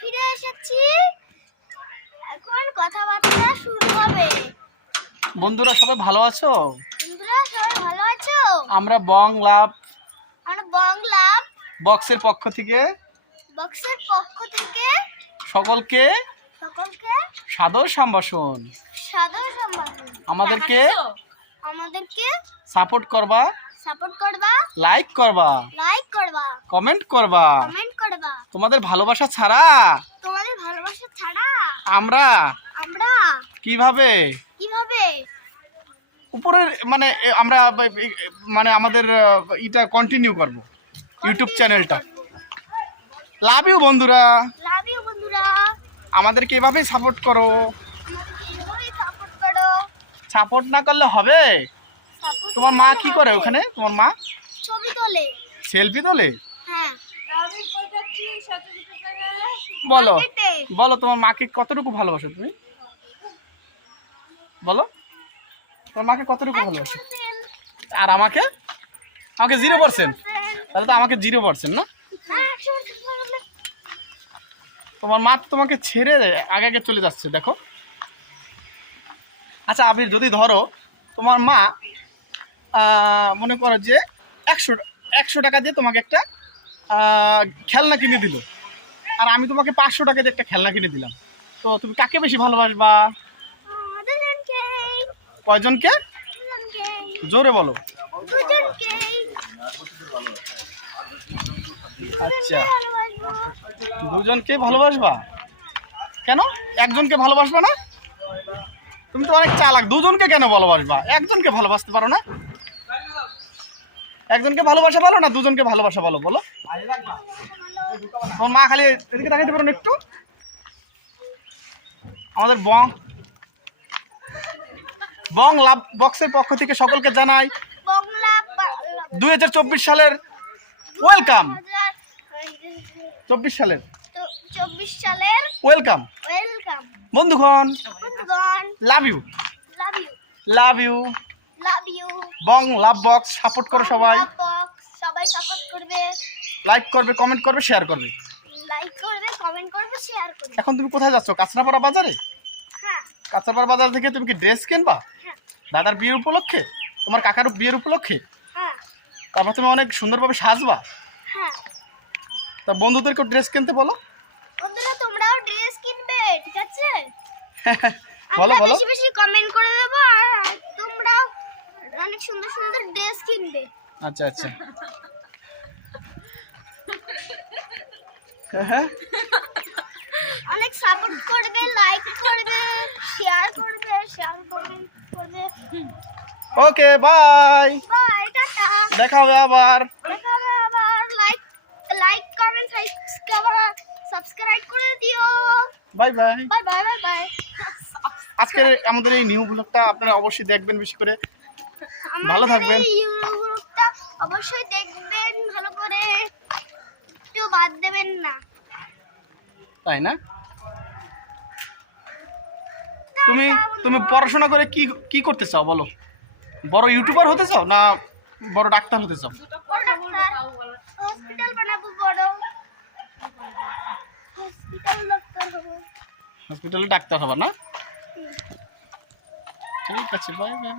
এসেছি। এখন কথাবার্তা শুরু হবে। বন্ধুরা সবাই ভালো আছো? বন্ধুরা সবাই ভালো আছো? আমরা বং লাভ আমরা বাংলা বক্সের পক্ষ থেকে বক্সের পক্ষ থেকে সকলকে সকলকে সাদর সম্ভাষণ। সাদর সম্ভাষণ। আমাদেরকে আমাদেরকে সাপোর্ট করবা সাপোর্ট করবা লাইক করবা লাইক করবা কমেন্ট করবা। কমেন্ট করবা তোমাদের ভালোবাসা ছাড়া? তোমাদের ভালোবাসা ছাড়া? আমরা? আমরা? কীভাবে? কীভাবে? উপরের মানে আমরা মানে আমাদের এটা কন্টিনিউ করব ইউটিউব চ্যানেলটা। লাভ ইউ বন্ধুরা। লাভ ইউ বন্ধুরা। আমাদেরকে এভাবেই সাপোর্ট করো। আমাদেরকে সাপোর্ট করো। সাপোর্ট না করলে হবে? তোমার মা কি করে ওখানে? তোমার মা? ছবি তোলে। সেলফি তোলে? হ্যাঁ। বলো। বলো তোমার মাকে কতটুকু ভালোবাসো তুমি? বলো। তোমার মাকে কতটুকু ভালোবাসো? আর আমাকে? আমাকে জিরো পার্সেন্ট তাহলে তো আমাকে জিরো পার্সেন্ট না? তোমার মা তোমাকে ছেড়ে আগে আগে চলে যাচ্ছে দেখো। আচ্ছা আবির যদি ধরো তোমার মা মনে করো যে একশো একশো টাকা দিয়ে তোমাকে একটা খেলনা কিনে দিল। আর আমি তোমাকে পাঁচশো টাকা দিয়ে একটা খেলনা কিনে দিলাম। তো তুমি কাকে বেশি ভালোবাসবা? কয়জনকে? জোরে বলো। আচ্ছা। দুজনকে ভালোবাসবা? কেন? একজনকে ভালোবাসবা না? তুমি তো অনেক চালাক। দুজনকে কেন ভালোবাসবা? একজনকে ভালোবাসতে পারো না? একজনকে ভালোবাসা বলো না দুজনকে ভালোবাসা বলো বলো। তোমার মা খালি এদিকে দেখাইতে পারো একটু। আমাদের বং। বং লাভ বক্সের পক্ষ থেকে সকলকে জানাই দুই হাজার চব্বিশ সালের ওয়েলকাম। চব্বিশ সালের। চব্বিশ সালের ওয়েলকাম। ওয়েলকাম বন্ধুগণ। Love you. Love you. Love you. Bong love box support করো সবাই। সবাই সাপোর্ট করবে। লাইক করবে কমেন্ট করবে শেয়ার করবে। লাইক করবে কমেন্ট করবে শেয়ার করবে। এখন তুমি কোথায় যাচ্ছ? কাঁচরাপাড়া বাজারে? হ্যাঁ। কাঁচরাপাড়া বাজার থেকে তুমি কি ড্রেস কিনবা? হ্যাঁ। দাদার বিয়ের উপলক্ষে? তোমার কাকার বিয়ের উপলক্ষে? হ্যাঁ। তারপর তুমি অনেক সুন্দরভাবে সাজবা? হ্যাঁ। তা বন্ধুদেরকে ড্রেস কিনতে বলো। বন্ধুরা তোমরাও ড্রেস কিনবে ঠিক আছে? বলো বলো। বেশি বেশি কমেন্ট করে দেবো আর তোমরাও অনেক সুন্দর সুন্দর ড্রেস কিনবে আচ্ছা আচ্ছা। হ্যাঁ অনেক সাপোর্ট করবে লাইক করবে শেয়ার করবে শেয়ার করবে করবে। Okay bye bye tata. দেখা হবে আবার। দেখা হবে আবার। লাইক লাইক কমেন্ট সাবস্ক্রাইব করে দিও। Bye bye bye bye bye bye আজকের আমাদের এই নিউ ব্লগটা আপনারা অবশ্যই দেখবেন বেশি করে। ভালো থাকবেন। অবশ্যই দেখবেন ভালো করে একটু বাদ দেবেন না। তাই না? তুমি তুমি পড়াশোনা করে কি কি করতে চাও বলো? বড় ইউটিউবার হতে চাও না বড় ডাক্তার হতে চাও? হসপিটাল বানাবো বড়। হসপিটাল ডাক্তার হব। হসপিটালে ডাক্তার হবা না? ঠিক আছে বাই বাই